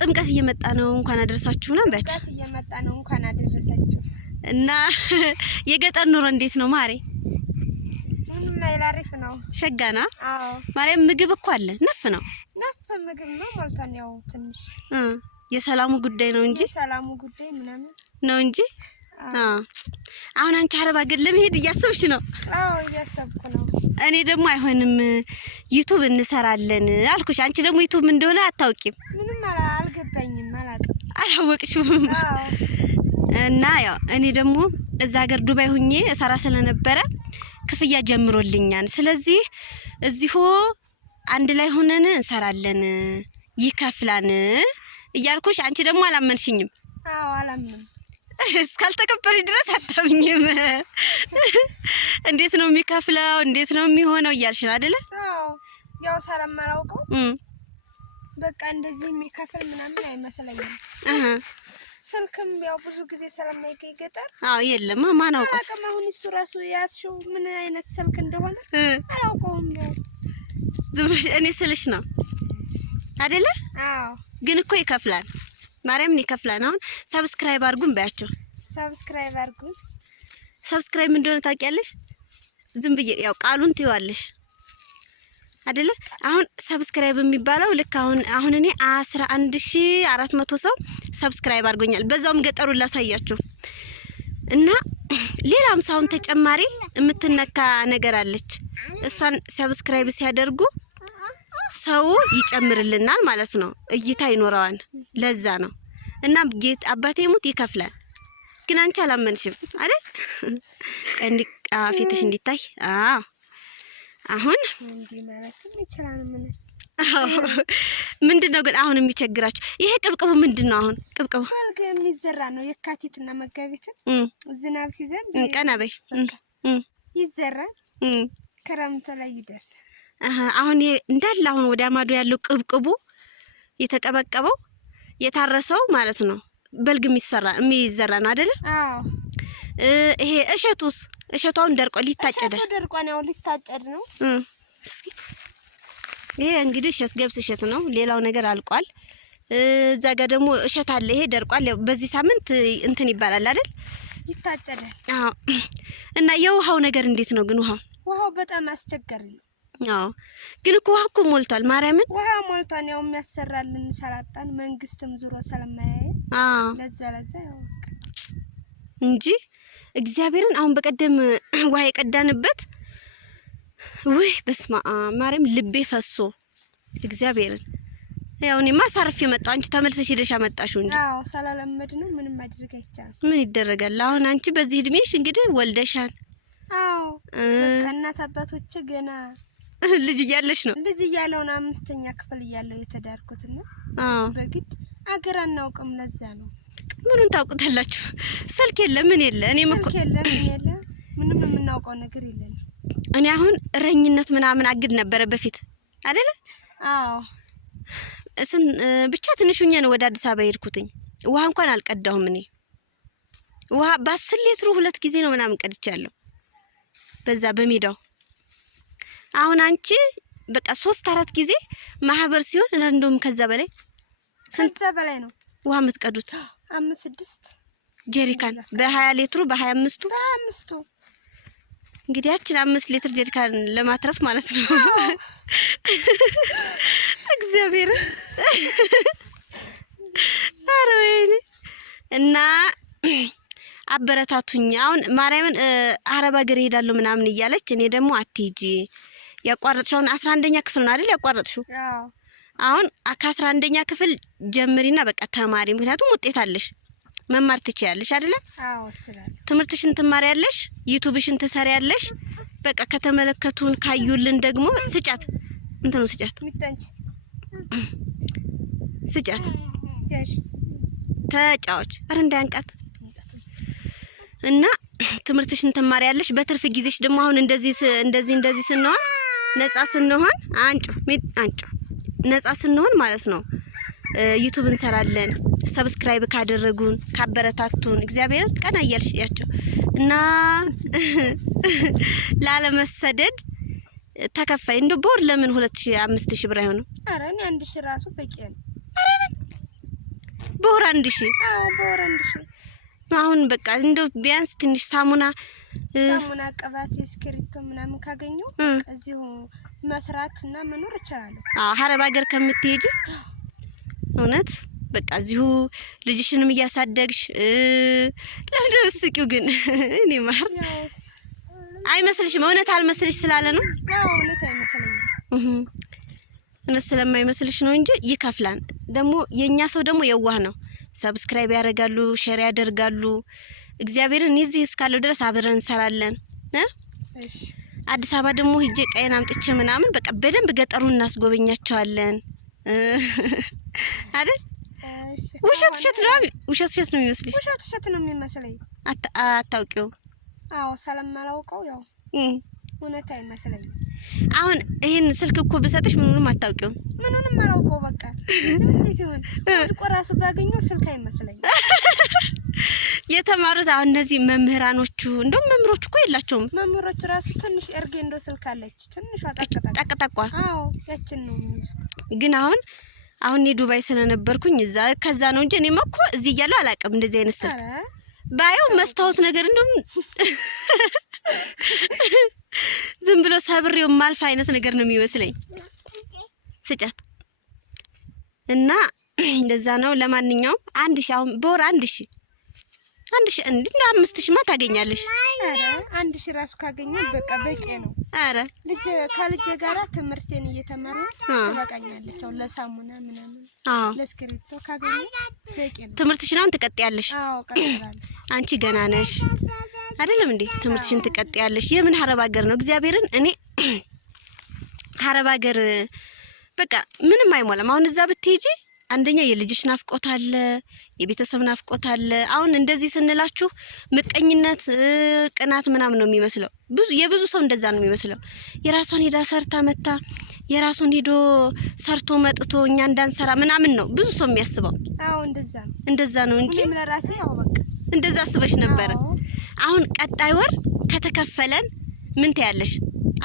ጥምቀት እየመጣ ነው እንኳን አደረሳችሁ ነው ባች ጥምቀት እየመጣ ነው እንኳን አደረሳችሁ እና የገጠር ኑሮ እንዴት ነው ማሬ ምንም አይላሪፍ ነው ሸጋና አዎ ማርያም ምግብ እኮ አለ ነፍ ነው ነፍ ምግብ ነው ሞልቷን ያው ትንሽ የሰላሙ ጉዳይ ነው እንጂ ሰላሙ ጉዳይ ምናምን ነው እንጂ አሁን አንቺ አረብ አገር ለመሄድ እያሰብሽ ነው አዎ እያሰብኩ ነው እኔ ደግሞ አይሆንም ዩቲዩብ እንሰራለን አልኩሽ አንቺ ደግሞ ዩቲዩብ ምን እንደሆነ አታውቂም ምንም አልገባኝም አላወቅሽም እና ያው እኔ ደግሞ እዛ ሀገር ዱባይ ሆኜ እሰራ ስለነበረ ክፍያ ጀምሮልኛል ስለዚህ እዚሁ አንድ ላይ ሆነን እንሰራለን ይከፍላን እያልኩሽ አንቺ ደግሞ አላመንሽኝም አዎ አላምንም እስካልተከፈለሽ ድረስ አታምኝም እንዴት ነው የሚከፍለው እንዴት ነው የሚሆነው እያልሽ ነው አይደለ አዎ ያው ሰላም ማላውቀው በቃ እንደዚህ የሚከፍል ምናምን አይመስለኝም ስልክም ያው ብዙ ጊዜ ስለማይገኝ ገጠር አዎ የለም ማን አውቀው አሁን እሱ ራሱ ያዝሽው ምን አይነት ስልክ እንደሆነ አላውቀውም ዝምሽ እኔ ስልሽ ነው አይደለ አዎ ግን እኮ ይከፍላል ማርያምን ይከፍላል አሁን ሰብስክራይብ አድርጉን ባያቸው ሰብስክራይብ ምን እንደሆነ ታውቂያለሽ ዝም ብዬ ያው ቃሉን ትይዋለሽ አይደለ አሁን ሰብስክራይብ የሚባለው ልክ አሁን እኔ 11400 ሰው ሰብስክራይብ አድርጎኛል በዛውም ገጠሩን ላሳያችሁ እና ሌላም ሰውን ተጨማሪ የምትነካ ነገር አለች እሷን ሰብስክራይብ ሲያደርጉ ሰው ይጨምርልናል ማለት ነው እይታ ይኖራዋል ለዛ ነው እና ጌት አባቴ ሙት ይከፍላል ግን አንቺ አላመንሽም አይደል እንዴ ፊትሽ እንዲታይ አሁን እንዴ ማለት ይችላል ምንድነው ግን አሁን የሚቸግራችሁ ይሄ ቅብቅቡ ምንድነው አሁን ቅብቅቡ ወልገ የሚዘራ ነው የካቲትና መጋቢት ዝናብ ሲዘንብ ቀናበይ ይዘራል ክረምት ላይ ይደርሳል አሁን እንዳለ አሁን ወደ አማዶ ያለው ቅብቅቡ የተቀበቀበው የታረሰው ማለት ነው በልግ የሚዘራ ነው አይደል አዎ ይሄ እሸቷን ደርቆ ሊታጨደ ደርቋን ሊታጨድ ነው እስኪ ይሄ እንግዲህ እሸት ገብስ እሸት ነው ሌላው ነገር አልቋል እዛ ጋር ደግሞ እሸት አለ ይሄ ደርቋል በዚህ ሳምንት እንትን ይባላል አይደል ይታጨዳል አዎ እና የውሃው ነገር እንዴት ነው ግን ውሃው በጣም አስቸጋሪ ነው አዎ ግን እኮ ውሃ እኮ ሞልቷል ማርያምን ውሃ ሞልቷል ያው የሚያሰራልን ሰላጣን መንግስትም ዙሮ ስለማያየ ለዛ ያው እንጂ እግዚአብሔርን አሁን በቀደም ውሃ የቀዳንበት ወይ በስማ ማርያም ልቤ ፈሶ እግዚአብሔርን ያው እኔ ማሳረፍ የመጣው አንቺ ተመልሰሽ ሄደሽ አመጣሽው እንጂ አዎ ሰላላመድ ነው ምንም ማድረግ አይቻልም ምን ይደረጋል አሁን አንቺ በዚህ እድሜሽ እንግዲህ ወልደሻል አዎ እናት አባቶች ገና ልጅ እያለሽ ነው ልጅ እያለው ነው 5ኛ ክፍል እያለው የተዳርኩትና አዎ በግድ አገር አናውቅም ለዛ ነው ምኑን ታውቁታላችሁ ስልክ የለ ምን የለ እኔም እኮ ምንም የምናውቀው ነገር የለም እኔ አሁን እረኝነት ምናምን አግድ ነበር በፊት አይደለ አዎ ብቻ ትንሹኛ ነው ወደ አዲስ አበባ ሄድኩትኝ ውሃ እንኳን አልቀዳሁም እኔ ውሃ በ10 ሊትሩ 2 ጊዜ ነው ምናምን ቀድቻለሁ በዛ በሜዳው አሁን አንቺ በቃ 3-4 ጊዜ ማህበር ሲሆን እንደውም ከዛ በላይ ነው ውሃ የምትቀዱት 5-6 ጀሪካን በ20 ሊትሩ በ25ቱ እንግዲህ ያችን 5 ሊትር ጀሪካን ለማትረፍ ማለት ነው እግዚአብሔር አረወይኔ እና አበረታቱኝ አሁን ማርያምን አረብ ሀገር ሄዳለሁ ምናምን እያለች እኔ ደግሞ አትሂጂ ያቋረጥሽው 11ኛ ክፍል ነው አይደል ያቋረጥሽው አሁን ከ11ኛ ክፍል ጀምሪና በቃ ተማሪ ምክንያቱም ውጤት አለሽ መማር ትችያለሽ አይደል አዎ ትችላለሽ ትምርትሽን ትማሪያለሽ ዩቲዩብሽን ትሰሪያለሽ በቃ ከተመለከቱን ካዩልን ደግሞ ስጫት እንትኑ ስጫት ተጫዎች አረ እንዳንቃት እና ትምርትሽን ትማሪያለሽ በትርፍ ጊዜሽ ደግሞ አሁን እንደዚህ ስንሆን ነፃ ስንሆን አንጩ ነፃ ስንሆን ማለት ነው ዩቲዩብ እንሰራለን ሰብስክራይብ ካደረጉን ካበረታቱን እግዚአብሔርን ቀና እያልሽ ያቸው እና ላለመሰደድ ተከፋይ እንደ ቦር ለምን 2000 5000 ብር አይሆንም አረ እኔ 1000 ራሱ በቂ ነው በወር 1000? አዎ በወር 1000። አሁን በቃ እንደው ቢያንስ ትንሽ ሳሙና ቅባት እስክሪብቶ ምናምን ካገኘው እዚሁ መስራትና መኖር እችላለሁ። አዎ ሀረብ ሀገር ከምትሄጂ እውነት በቃ እዚሁ ልጅሽንም እያሳደግሽ ለምንድን ነው ስትቂው ግን? እኔ ማር አይመስልሽም? እውነት አልመስልሽ ስላለ ነው? አዎ እውነት አይመስልኝም። እውነት ስለማይመስልሽ ነው እንጂ ይከፍላል። ደግሞ የኛ ሰው ደግሞ የዋህ ነው። ሰብስክራይብ ያደርጋሉ፣ ሼር ያደርጋሉ። እግዚአብሔርን እዚህ እስካለው ድረስ አብረን እንሰራለን። እሺ አዲስ አበባ ደግሞ ሂጄ ቀይን አምጥቼ ምናምን በቃ በደንብ ገጠሩን እናስጎበኛቸዋለን አይደል? ውሸት ነው የሚመስልሽ? ውሸት ነው የሚመስለኝ። አታውቂው? አዎ ስለማላውቀው ያው እውነት አይመስለኝም። አሁን ይሄን ስልክ እኮ በሰጥሽ ምኑንም አታውቂው? ምኑንም አላውቀው። በቃ እንዴት ይሆን ቆራሱ ባገኘው ስልክ አይመስለኝም። የተማሩት አሁን እነዚህ መምህራኖቹ እንደውም መምህሮቹ እኮ የላቸውም። መምህሮቹ ራሱ ትንሽ ኤርጌንዶ ስልክ አለች ትንሽ ጠቅጠቋ። አዎ ያችን ነው የሚይዙት። ግን አሁን እኔ ዱባይ ስለነበርኩኝ ከዛ ነው እንጂ እኔማ እኮ እዚህ እያለሁ አላውቅም እንደዚህ አይነት ስልክ። ባየው መስታወት ነገር እንደውም ዝም ብሎ ሰብሬው ማልፍ አይነት ነገር ነው የሚመስለኝ። ስጫት እና እንደዛ ነው። ለማንኛውም 1000 አሁን በወር 1000 እንዴ 5000ማ ታገኛለሽ። አረ 1000 ራሱ ካገኘው በቃ በቂ ነው። አረ ከልጄ ጋራ ትምህርቴን እየተማሩ ተበቃኛለች። አሁን ለሳሙና ምናምን ለስክሪፕቶ ካገኘው በቂ ነው። ትምህርትሽን አሁን ትቀጥያለሽ? አዎ ቀጥላለሁ። አንቺ ገና ነሽ አይደለም እንዴ? ትምህርትሽን ትቀጥያለሽ። የምን ሀረብ ሀገር ነው? እግዚአብሔርን እኔ ሀረብ ሀገር በቃ ምንም አይሞላም። አሁን እዛ ብትሄጂ አንደኛ የልጅሽ ናፍቆት አለ፣ የቤተሰብ ናፍቆት አለ። አሁን እንደዚህ ስንላችሁ ምቀኝነት፣ ቅናት ምናምን ነው የሚመስለው። የብዙ ሰው እንደዛ ነው የሚመስለው። የራሷን ሄዳ ሰርታ መታ የራሱን ሄዶ ሰርቶ መጥቶ እኛ እንዳንሰራ ምናምን ነው ብዙ ሰው የሚያስበው። አዎ እንደዛ ነው እንጂ እኔም ለራሴ ያው በቃ እንደዛ አስበሽ ነበረ። አሁን ቀጣይ ወር ከተከፈለን ምን ትያለሽ?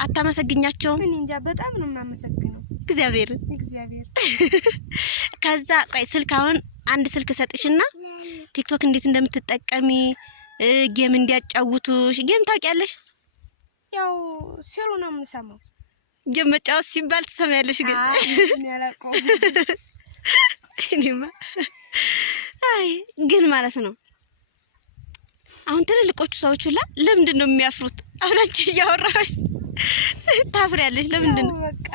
አታመሰግኛቸውም? እኔ እንጃ በጣም ነው የማመሰግነው እግዚአብሔር። ከዛ ቆይ ስልክ አሁን አንድ ስልክ ሰጥሽና ቲክቶክ እንዴት እንደምትጠቀሚ ጌም እንዲያጫውቱሽ። ጌም ታውቂያለሽ? ያው ሲሉ ነው የምሰማው። ጌም መጫወት ሲባል ትሰማያለሽ? ግን እኔማ አይ ግን ማለት ነው አሁን ትልልቆቹ ሰዎች ሁላ ለምንድን ነው የሚያፍሩት? አሁን አንቺ እያወራሽ ታፍሪያለሽ። ለምንድን ነው? በቃ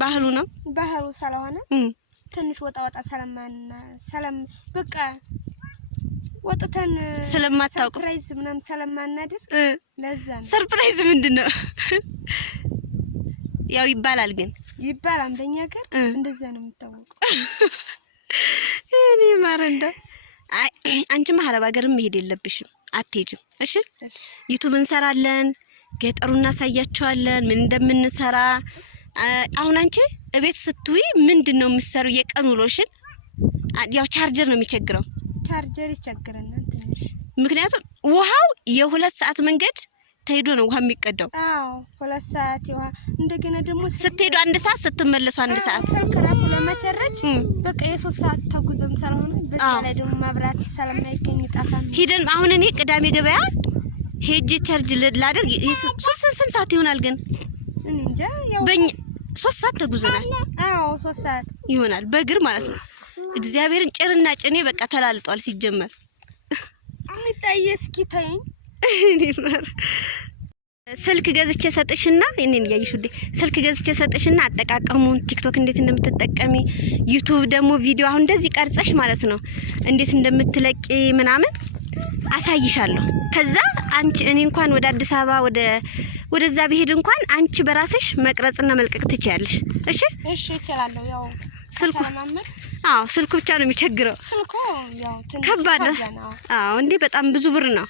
ባህሉ ነው። ባህሉ ስለሆነ ትንሽ ወጣ ሰላም በቃ ወጥተን ስለማታውቁ ሰርፕራይዝ ምናምን ስለማናድር ለዛ ነው። ሰርፕራይዝ ምንድነው? ያው ይባላል በእኛ ሀገር እንደዛ ነው የሚታወቀው። እኔ ማረንዳ አንቺማ ሀረብ ሀገርም መሄድ የለብሽም። አትሄጂም። እሺ ዩቲዩብ እንሰራለን፣ ገጠሩ እናሳያቸዋለን ምን እንደምንሰራ። አሁን አንቺ እቤት ስትውይ ምንድነው የምትሰሩ? የቀን ውሎሽን ያው ቻርጀር ነው የሚቸግረው። ቻርጀር ይቸግረናል ትንሽ። ምክንያቱም ውሃው የ2 ሰዓት መንገድ ተሄዶ ነው ውሃ የሚቀዳው። አዎ 2 ሰዓት ውሃ እንደገና ደግሞ ስትሄዱ 1 ሰዓት ስትመለሱ 1 ሰዓት። ስልክ ራሱ ለመቸረጅ በቃ የ3 ሰዓት ተጉዘን ስለሆነ በዛ ላይ ደግሞ መብራት ስለማይገኝ ይጣፋል። ሂደን አሁን እኔ ቅዳሜ ገበያ ሄጄ ቻርጅ ላደርግ 3 ሰዓት ይሆናል። ግን እኔ እንጃ ያው 3 ሰዓት ተጉዘናል። አዎ 3 ሰዓት ይሆናል በእግር ማለት ነው። እግዚአብሔርን ጭርና ጭኔ በቃ ተላልጧል ሲጀመር። አሚጣዬ እስኪ ተይኝ። ስልክ ገዝቼ ሰጥሽና እኔን ያይሽ ውዴ ስልክ ገዝቼ ሰጥሽና አጠቃቀሙን ቲክቶክ እንዴት እንደምትጠቀሚ ዩቲዩብ ደግሞ ቪዲዮ አሁን እንደዚህ ቀርጸሽ ማለት ነው እንዴት እንደምትለቂ ምናምን አሳይሻለሁ። ከዛ አንቺ እኔ እንኳን ወደ አዲስ አበባ ወደዛ ብሄድ እንኳን አንቺ በራስሽ መቅረጽና መልቀቅ ትችያለሽ። እሺ እችላለሁ። ያው ስልኩ ብቻ ነው የሚቸግረው። ስልኩ ያው ከባድ ነው። እንዴ በጣም ብዙ ብር ነው።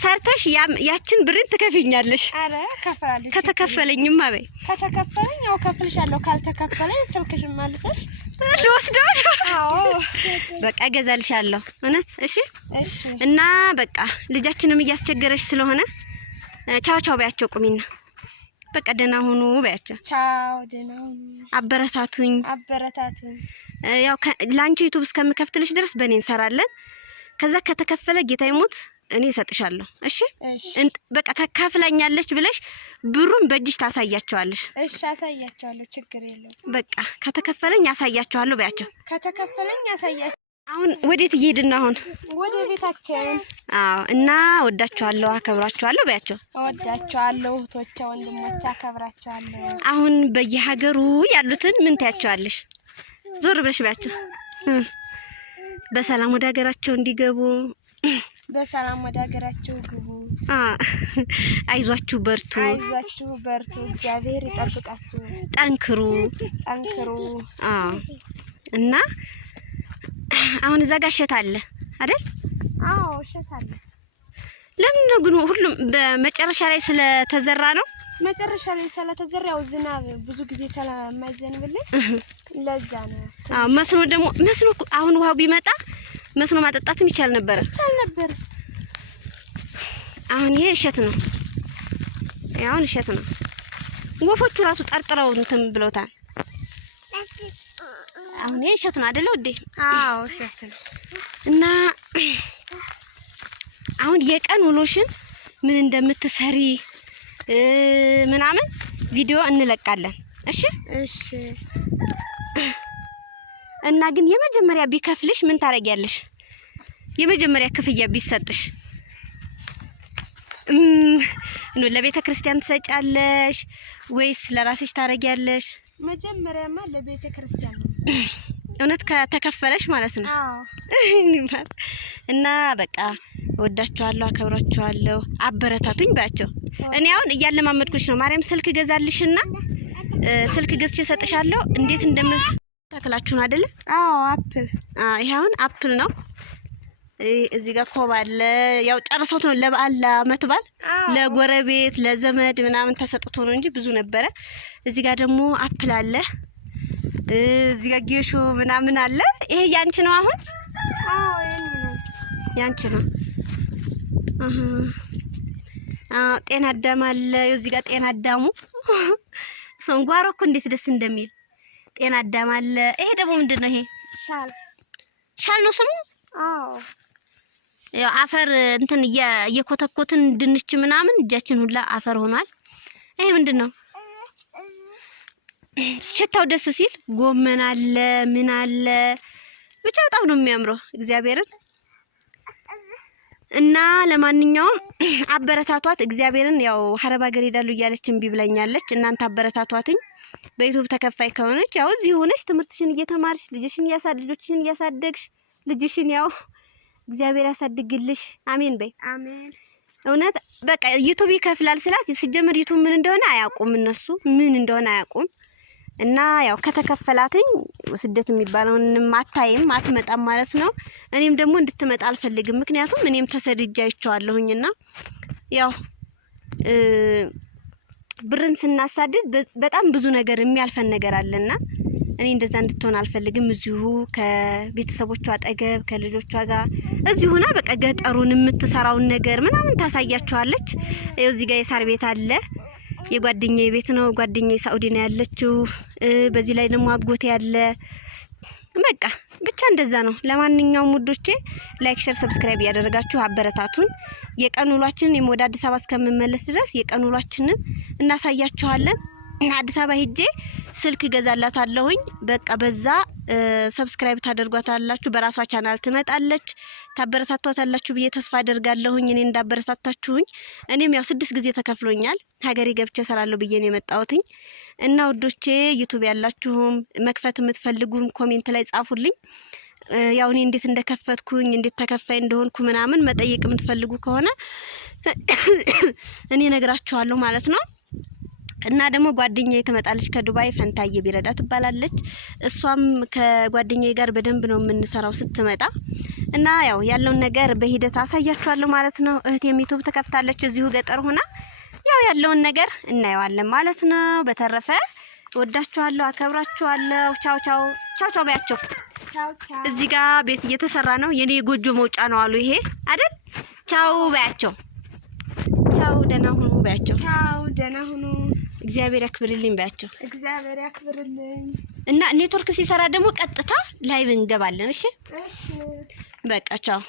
ሰርተሽ ያችን ብርን ትከፍኛለሽ። አረ ከፈራለሽ። ከተከፈለኝማ በይ ከተከፈለኝ ያው ከፍልሻለሁ። ካልተከፈለኝ ስልክሽን መልሰሽ ልወስደው። በቃ እገዛልሻለሁ እውነት። እሺ እና በቃ ልጃችንም እያስቸገረሽ ስለሆነ ቻው በያቸው። ቁሚና በቃ ደህና ሁኑ በያቸው። ቻው ደህና ሁኑ። አበረታቱኝ። ያው ላንቺ ዩቲዩብ እስከምከፍትልሽ ድረስ በእኔ እንሰራለን። ከዛ ከተከፈለ ጌታ ይሞት እኔ እሰጥሻለሁ። እሺ በቃ ተካፍላኛለች ብለሽ ብሩን በእጅሽ ታሳያቸዋለሽ። እሺ አሳያቸዋለሁ፣ ችግር የለውም። በቃ ከተከፈለኝ አሳያቸዋለሁ በያቸው። ከተከፈለኝ አሳያቸው። አሁን ወዴት እየሄድን ነው? አሁን ወደ ቤታችን። አዎ። እና ወዳቸዋለሁ፣ አከብራቸዋለሁ በያቸው። ወዳቸዋለሁ፣ እህቶቼ፣ ወንድሞቼ አከብራቸዋለሁ። አሁን በየሀገሩ ያሉትን ምን ታያቸዋለሽ? ዞር ብለሽ በያቸው። በሰላም ወደ ሀገራቸው እንዲገቡ፣ በሰላም ወደ ሀገራቸው ግቡ። አይዟችሁ በርቱ፣ አይዟችሁ በርቱ። እግዚአብሔር ይጠብቃችሁ። ጠንክሩ፣ ጠንክሩ። እና አሁን እዛ ጋር እሸት አለ አይደል? አዎ እሸት አለ። ለምን ነው ግን ሁሉም በመጨረሻ ላይ ስለተዘራ ነው? መጨረሻ ላይ ስለተዘራ ያው ዝናብ ብዙ ጊዜ ስለማይዘንብልን ለዛ ነው። መስኖ ደግሞ መስኖ አሁን ውሃው ቢመጣ መስኖ ማጠጣትም ይቻል ነበር። አሁን ይሄ እሸት ነው። አሁን እሸት ነው። ወፎቹ ራሱ ጠርጥረው እንትን ብለውታል። አሁን ይሄ እሸት ነው አይደለ ወዴ? አዎ እሸት ነው። እና አሁን የቀን ውሎሽን ምን እንደምትሰሪ ምናምን ቪዲዮ እንለቃለን። እሺ እሺ። እና ግን የመጀመሪያ ቢከፍልሽ ምን ታረጊያለሽ? የመጀመሪያ ክፍያ ቢሰጥሽ ለቤተ ክርስቲያን ትሰጫለሽ ወይስ ለራስሽ ታረጊያለሽ? መጀመሪያማ ለቤተ ክርስቲያን ነው። እውነት ከተከፈለሽ ማለት ነው። አዎ። እና በቃ ወዳችኋለሁ፣ አከብራችኋለሁ፣ አበረታቱኝ ባያቸው። እኔ አሁን እያለማመድኩሽ ነው። ማርያም ስልክ ገዛልሽና ስልክ ገዝቼ እሰጥሻለሁ። እንዴት እንደምታክላችሁ አይደለ? አዎ አፕል። ይሄ አሁን አፕል ነው። እዚህ ጋር ኮባ አለ። ያው ጨርሰውት ነው ለበዓል ለዓመት በዓል ለጎረቤት ለዘመድ ምናምን ተሰጥቶ ነው እንጂ ብዙ ነበረ። እዚህ ጋር ደግሞ አፕል አለ። እዚህ ጋር ጌሾ ምናምን አለ። ይሄ ያንቺ ነው አሁን? አዎ የኔ ነው። ያንቺ ነው። ጤና አዳም አለ። እዚህ ጋር ጤና አዳሙ ሶንጓሮ እኮ እንዴት ደስ እንደሚል ጤና አዳም አለ። ይሄ ደግሞ ምንድነው? ይሄ ሻል ነው ስሙ። አዎ ያው አፈር እንትን እየኮተኮትን ድንች ምናምን እጃችን ሁላ አፈር ሆኗል። ይሄ ምንድነው? ሽታው ደስ ሲል ጎመን አለ ምን አለ ብቻ በጣም ነው የሚያምረው እግዚአብሔርን። እና ለማንኛውም አበረታቷት እግዚአብሔርን። ያው ሀረብ ሀገር ሄዳሉ እያለች እምቢ ብላኛለች። እናንተ አበረታቷትኝ። በዩቲዩብ ተከፋይ ከሆነች ያው እዚህ ሆነሽ ትምህርትሽን እየተማርሽ ልጆችሽን እያሳደግሽ ልጅሽን ያው እግዚአብሔር ያሳድግልሽ። አሜን በይ። አሜን። እውነት በቃ ዩቲዩብ ይከፍላል ስላት ሲጀምር ዩቲዩብ ምን እንደሆነ አያውቁም፣ እነሱ ምን እንደሆነ አያውቁም። እና ያው ከተከፈላትኝ ስደት የሚባለውን አታይም አትመጣም ማለት ነው። እኔም ደግሞ እንድትመጣ አልፈልግም፣ ምክንያቱም እኔም ተሰድጄ አይቼዋለሁኝና ያው ብርን ስናሳድድ በጣም ብዙ ነገር የሚያልፈን ነገር አለና እኔ እንደዛ እንድትሆን አልፈልግም። እዚሁ ከቤተሰቦቿ አጠገብ ከልጆቿ ጋር እዚሁና በቃ ገጠሩን የምትሰራውን ነገር ምናምን ታሳያቸዋለች። ይኸው እዚህ ጋር የሳር ቤት አለ። የጓደኛዬ ቤት ነው። ጓደኛዬ ሳኡዲ ነው ያለችው። በዚህ ላይ ደግሞ አጎቴ ያለ። በቃ ብቻ እንደዛ ነው። ለማንኛውም ውዶቼ ላይክ፣ ሼር፣ ሰብስክራይብ ያደረጋችሁ አበረታቱን። የቀን ውሏችንን ወደ አዲስ አበባ እስከምመለስ ድረስ የቀን ውሏችንን እናሳያችኋለን። አዲስ አበባ ሄጄ ስልክ ገዛላታለሁኝ። በቃ በዛ ሰብስክራይብ ታደርጓታላችሁ። በራሷ ቻናል ትመጣለች። ታበረታቷታላችሁ ብዬ ተስፋ አደርጋለሁኝ። እኔ እንዳበረታታችሁኝ እኔም ያው 6 ጊዜ ተከፍሎኛል። ሀገሬ ገብቼ እሰራለሁ ብዬ ነው የመጣሁትኝ። እና ውዶቼ ዩቲዩብ ያላችሁም መክፈት የምትፈልጉም ኮሜንት ላይ ጻፉልኝ። ያው እኔ እንዴት እንደከፈትኩኝ እንዴት ተከፋይ እንደሆንኩ ምናምን መጠየቅ የምትፈልጉ ከሆነ እኔ ነግራችኋለሁ ማለት ነው። እና ደግሞ ጓደኛዬ ትመጣለች ከዱባይ፣ ፈንታዬ ቢረዳ ትባላለች። እሷም ከጓደኛዬ ጋር በደንብ ነው የምንሰራው ስትመጣ። እና ያው ያለውን ነገር በሂደት አሳያችኋለሁ ማለት ነው። እህቴም ዩቲዩብ ተከፍታለች እዚሁ ገጠር ሆና ያው ያለውን ነገር እናየዋለን ማለት ነው። በተረፈ ወዳችኋለሁ፣ አከብራችኋለሁ። ቻው ቻው ቻው ቻው ባያቸው። ቻው ቻው። እዚህ ጋር ቤት እየተሰራ ነው። የኔ ጎጆ መውጫ ነው አሉ። ይሄ አይደል? ቻው ባያቸው። ቻው ደህና ሁኑ ባያቸው። ቻው ደህና ሁኑ። እግዚአብሔር ያክብርልኝ ባያቸው። እግዚአብሔር ያክብርልኝ። እና ኔትወርክ ሲሰራ ደግሞ ቀጥታ ላይቭ እንገባለን። እሺ በቃ ቻው።